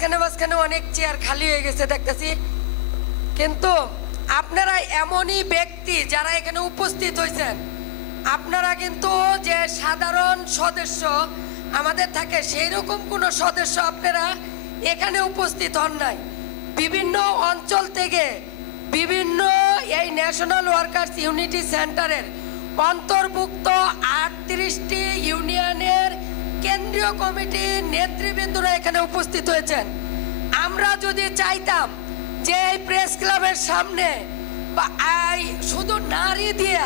মাঝখানে মাঝখানে অনেক চেয়ার খালি হয়ে গেছে দেখতেছি, কিন্তু আপনারা এমনই ব্যক্তি যারা এখানে উপস্থিত হয়েছেন, আপনারা কিন্তু যে সাধারণ সদস্য আমাদের থাকে সেই রকম কোনো সদস্য আপনারা এখানে উপস্থিত হন নাই। বিভিন্ন অঞ্চল থেকে বিভিন্ন এই ন্যাশনাল ওয়ার্কার্স ইউনিটি সেন্টারের অন্তর্ভুক্ত 38টি ইউনিয়নের কেন্দ্রীয় কমিটির নেতৃবৃন্দরা এখানে উপস্থিত হয়েছেন। আমরা যদি চাইতাম যে এই প্রেস ক্লাবের সামনে শুধু নারী দিয়ে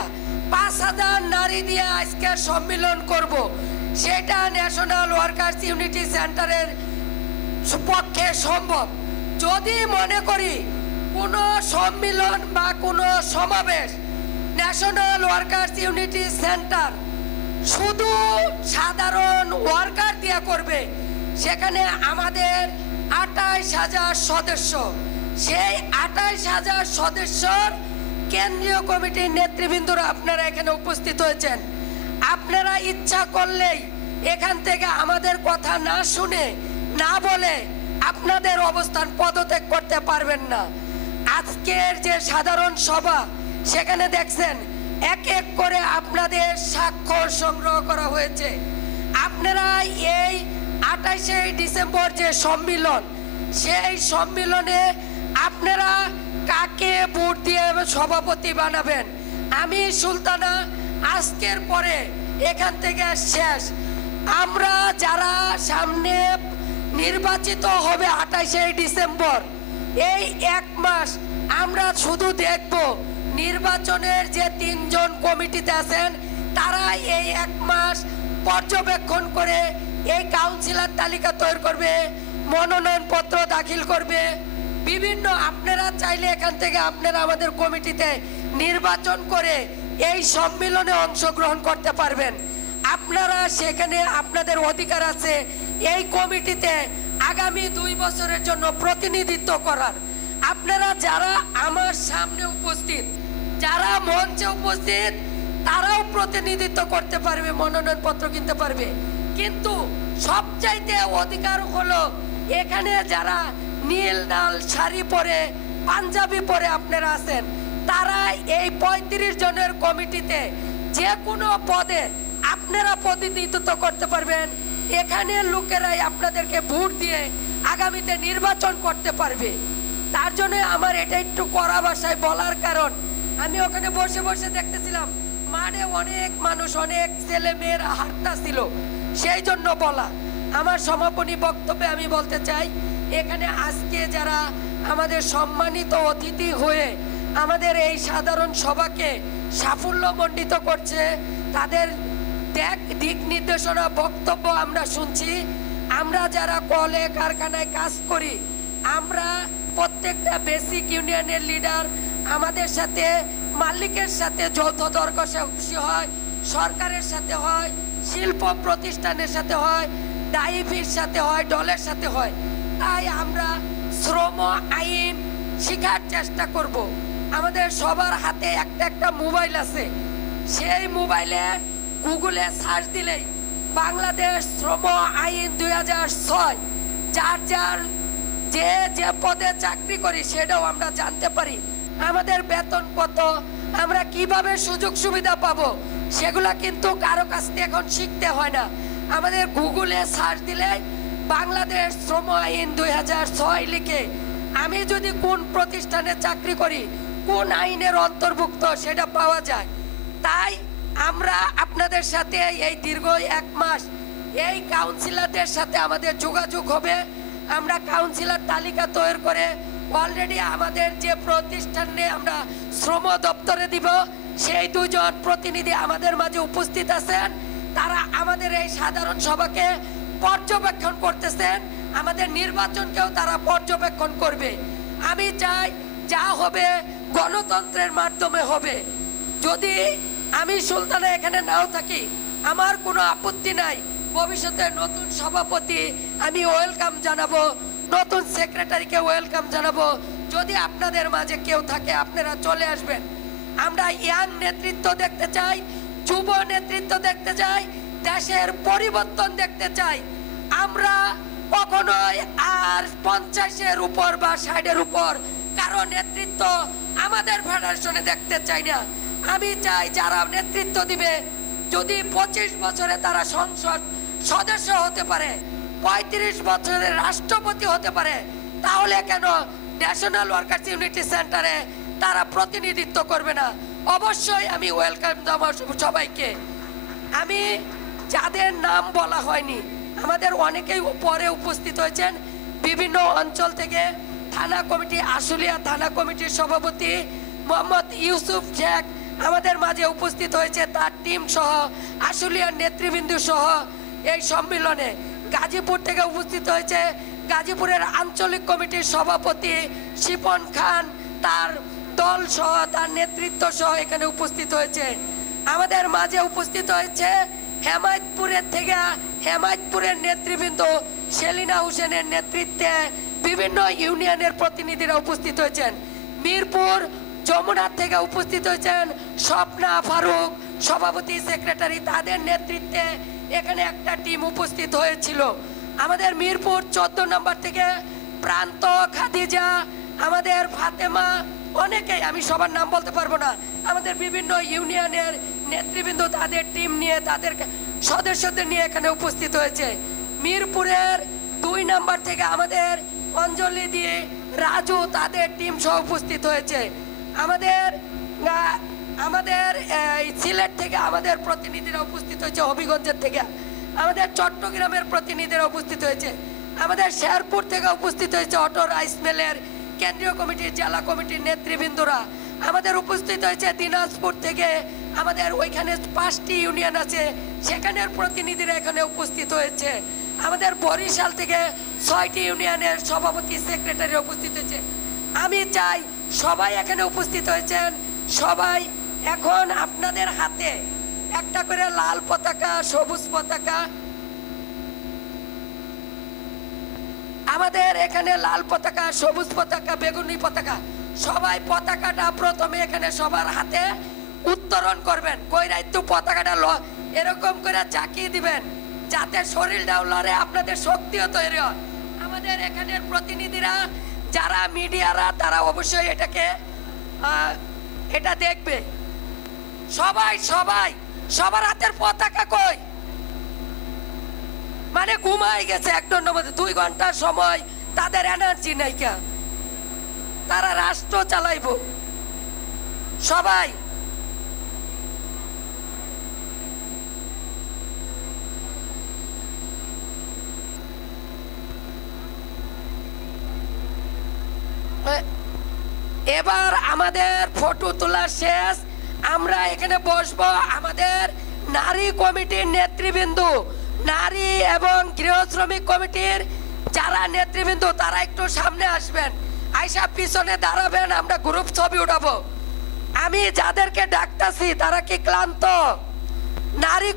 5,000 নারী দিয়ে আজকে সম্মেলন করব, সেটা ন্যাশনাল ওয়ার্কার্স ইউনিটি সেন্টারের পক্ষে সম্ভব। যদি মনে করি কোনো সম্মেলন বা কোনো সমাবেশ ন্যাশনাল ওয়ার্কার্স ইউনিটি সেন্টার শুধু সাধারণ ওয়ার্কার দিয়ে করবে, সেখানে আমাদের 28,000 সদস্য, সেই 28,000 সদস্যর কেন্দ্রীয় কমিটির নেতৃবৃন্দরা আপনারা এখানে উপস্থিত হয়েছেন। আপনারা ইচ্ছা করলেই এখান থেকে আমাদের কথা না শুনে না বলে আপনাদের অবস্থান পদত্যাগ করতে পারবেন না। আজকের যে সাধারণ সভা, সেখানে দেখছেন এক এক করে আপনাদের স্বাক্ষর সংগ্রহ করা হয়েছে। আপনারা এই 28শে ডিসেম্বর যে সম্মেলন, সেই সম্মেলনে আপনারা কাকে ভোট দিয়ে সভাপতি বানাবেন? আমি সুলতানা আজকের পরে এখান থেকে শেষ। আমরা যারা সামনে নির্বাচিত হবে 28শে ডিসেম্বর, এই এক মাস আমরা শুধু দেখব নির্বাচনের যে 3 জন কমিটিতে আছেন তারা এই এক মাস পর্যবেক্ষণ করে এই কাউন্সিলর তালিকা তৈরি করবে, মনোনয়নপত্র দাখিল করবে। বিভিন্ন আপনারা চাইলে এখান থেকে আপনারা আমাদের কমিটিতে নির্বাচন করে এই সম্মেলনে অংশগ্রহণ করতে পারবেন। আপনারা সেখানে আপনাদের অধিকার আছে এই কমিটিতে আগামী 2 বছরের জন্য প্রতিনিধিত্ব করার। আপনারা যারা আমার সামনে উপস্থিত, যারা মঞ্চে উপস্থিত, তারাও প্রতিনিধিত্ব করতে পারবে, মনোনয়নপত্র কিনতে পারবে। কিন্তু সবচাইতে অধিকার হলো এখানে যারা নীল লাল শাড়ি পরে পাঞ্জাবি পরে আপনারা আছেন, তারা এই 35 জনের কমিটিতে যে কোনো পদে আপনারা প্রতিনিধিত্ব করতে পারবেন। এখানে লোকেরাই আপনাদেরকে ভোট দিয়ে আগামীতে নির্বাচন করতে পারবে। তার জন্য আমার এটা একটু কড়া ভাষায় বলার কারণ, আমি ওখানে বসে বসে দেখতেছিলাম মাঠে অনেক মানুষ, অনেক ছেলে মেয়েরা হাঁটতেছিল, সেই জন্য বলা। আমার সমাপনী বক্তব্যে আমি বলতে চাই, এখানে আজকে যারা আমাদের সম্মানিত অতিথি হয়ে আমাদের এই সাধারণ সভাকে সাফল্যমণ্ডিত করছে, তাদের দিক নির্দেশনা বক্তব্য আমরা শুনছি। আমরা যারা কলে কারখানায় কাজ করি, আমরা প্রত্যেকটা বেসিক ইউনিয়নের লিডার আমাদের সাথে, মালিকের সাথে যৌথ দর কষাকষি হয়, সরকারের সাথে হয়, শিল্প প্রতিষ্ঠানের সাথে হয়, ডাইভির সাথে হয়, দলের সাথে হয়। তাই আমরা শ্রম আইন শেখার চেষ্টা করব। আমাদের সবার হাতে একটা মোবাইল আছে, সেই মোবাইলে গুগলে সার্চ দিলেই বাংলাদেশ শ্রম আইন 2006 যার যার যে যে পদে চাকরি করি সেটাও আমরা জানতে পারি। আমাদের বেতন কত, আমরা কিভাবে সুযোগ সুবিধা পাবো, সেগুলা কিন্তু কারো কাছ থেকে এখন শিখতে হয় না। আমাদের গুগলে সার্চ দিলে বাংলাদেশ শ্রম আইন 2006 লিখে আমি যদি কোন প্রতিষ্ঠানে চাকরি করি, কোন আইনের অন্তর্ভুক্ত, সেটা পাওয়া যায়। তাই আমরা আপনাদের সাথে এই দীর্ঘ 1 মাস এই কাউন্সিলরদের সাথে আমাদের যোগাযোগ হবে। আমরা কাউন্সিলর তালিকা তৈরি করে অলরেডি আমাদের যে প্রতিষ্ঠানে আমরা শ্রম দপ্তরে দিব, সেই 2 জন প্রতিনিধি আমাদের মাঝে উপস্থিত আছেন। তারা আমাদের এই সাধারণ সভাকে পর্যবেক্ষণ করতেছেন, আমাদের নির্বাচনকেও তারা পর্যবেক্ষণ করবে। আমি চাই যা হবে গণতন্ত্রের মাধ্যমে হবে। যদি আমি সুলতানা এখানে নাও থাকি, আমার কোনো আপত্তি নাই। ভবিষ্যতে নতুন সভাপতি আমি ওয়েলকাম জানাবো, নতুন সেক্রেটারিকে ওয়েলকাম জানাবো। যদি আপনাদের মাঝে কেউ থাকে আপনারা চলে আসবেন। আমরা ইয়াং নেতৃত্ব দেখতে চাই, যুব নেতৃত্ব দেখতে চাই, দেশের পরিবর্তন দেখতে চাই। আমরা কখনোই আর 50-এর উপর বা 60-এর উপর কারো নেতৃত্ব আমাদের ফেডারেশনে দেখতে চাই না। আমি চাই যারা নেতৃত্ব দিবে, যদি 25 বছরে তারা সংসদ সদস্য হতে পারে, 35 বছরের রাষ্ট্রপতি হতে পারে, তাহলে কেন ন্যাশনাল ওয়ার্কার্স ইউনিটি সেন্টারে তারা প্রতিনিধিত্ব করবে না? অবশ্যই আমি ওয়েলকাম জানাবো সবাইকে। আমি যাদের নাম বলা হয়নি, আমাদের অনেকেই পরে উপস্থিত হয়েছেন বিভিন্ন অঞ্চল থেকে। থানা কমিটি, আশুলিয়া থানা কমিটির সভাপতি মোহাম্মদ ইউসুফ শেখ আমাদের মাঝে উপস্থিত হয়েছে, তার টিম সহ, আশুলিয়ার নেতৃবৃন্দ সহ এই সম্মেলনে। গাজীপুর থেকে উপস্থিত হয়েছে গাজীপুরের আঞ্চলিক কমিটির সভাপতি শিপন খান, তার দল সহ, তার নেতৃত্ব সহ এখানে উপস্থিত হয়েছে। আমাদের মাঝে উপস্থিত হয়েছে হেমায়তপুরের নেতৃবৃন্দ সেলিনা হোসেনের নেতৃত্বে বিভিন্ন ইউনিয়নের প্রতিনিধিরা উপস্থিত হয়েছেন। মিরপুর যমুনার থেকে উপস্থিত হয়েছেন স্বপ্না ফারুক, সভাপতি সেক্রেটারি, তাদের নেতৃত্বে এখানে একটা টিম উপস্থিত হয়েছিল। আমাদের মিরপুর 14 নম্বর থেকে প্রান্ত, খাদিজা, আমাদের ফাতেমা, অনেকেই, আমি সবার নাম বলতে পারবো না, আমাদের বিভিন্ন ইউনিয়নের নেতৃবৃন্দ তাদের টিম নিয়ে, তাদের সদস্যদের নিয়ে এখানে উপস্থিত হয়েছে। মিরপুরের 2 নম্বর থেকে আমাদের অঞ্জলি দিয়ে রাজু, তাদের টিম সহ উপস্থিত হয়েছে। আমাদের সিলেট থেকে আমাদের প্রতিনিধিরা উপস্থিত হয়েছে, হবিগঞ্জের থেকে আমাদের চট্টগ্রামের প্রতিনিধিরা উপস্থিত হয়েছে, আমাদের শেরপুর থেকে উপস্থিত হয়েছে অটো রাইস মিলের কেন্দ্রীয় কমিটির, জেলা কমিটির নেতৃবৃন্দরা। আমাদের উপস্থিত হয়েছে দিনাজপুর থেকে, আমাদের ওইখানে 5টি ইউনিয়ন আছে, সেখানের প্রতিনিধিরা এখানে উপস্থিত হয়েছে। আমাদের বরিশাল থেকে 6টি ইউনিয়নের সভাপতি, সেক্রেটারি উপস্থিত হয়েছে। আমি চাই সবাই এখানে উপস্থিত হয়েছেন, সবাই এখন আপনাদের হাতে একটা করে লাল পতাকা, সবুজ পতাকা, আমাদের এখানে লাল পতাকা, সবুজ পতাকা, বেগুনি পতাকা, সবাই পতাকাটা প্রথমে এখানে সবার হাতে উত্তোলন করবেন। কইরা একটু পতাকাটা এরকম করে চাকিয়ে দিবেন, যাতে শরীরটাও লড়ে, আপনাদের শক্তিও তৈরি হয়। আমাদের এখানের প্রতিনিধিরা যারা মিডিয়ারা, তারা অবশ্যই এটা দেখবে। সবার হাতের পতাকা কই? মানে ঘুমাই গেছে 1 ঘন্টার মধ্যে, 2 ঘন্টার সময় তাদের এনার্জি নাই, তারা রাষ্ট্র চালাইব। সবাই এবার আমাদের ফটো তোলা শেষ, আমরা এখানে বসবো। আমাদের নারী কমিটির নেতৃবৃন্দ, নারী এবং গৃহ শ্রমিক কমিটির যারা নেতৃবৃন্দ, তারা একটু সামনে আসবেন, আইসা পিছনে দাঁড়াবেন, আমরা গ্রুপ ছবি উঠাবো। আমি যাদেরকে ডাকতাছি তারা কি ক্লান্ত? নারী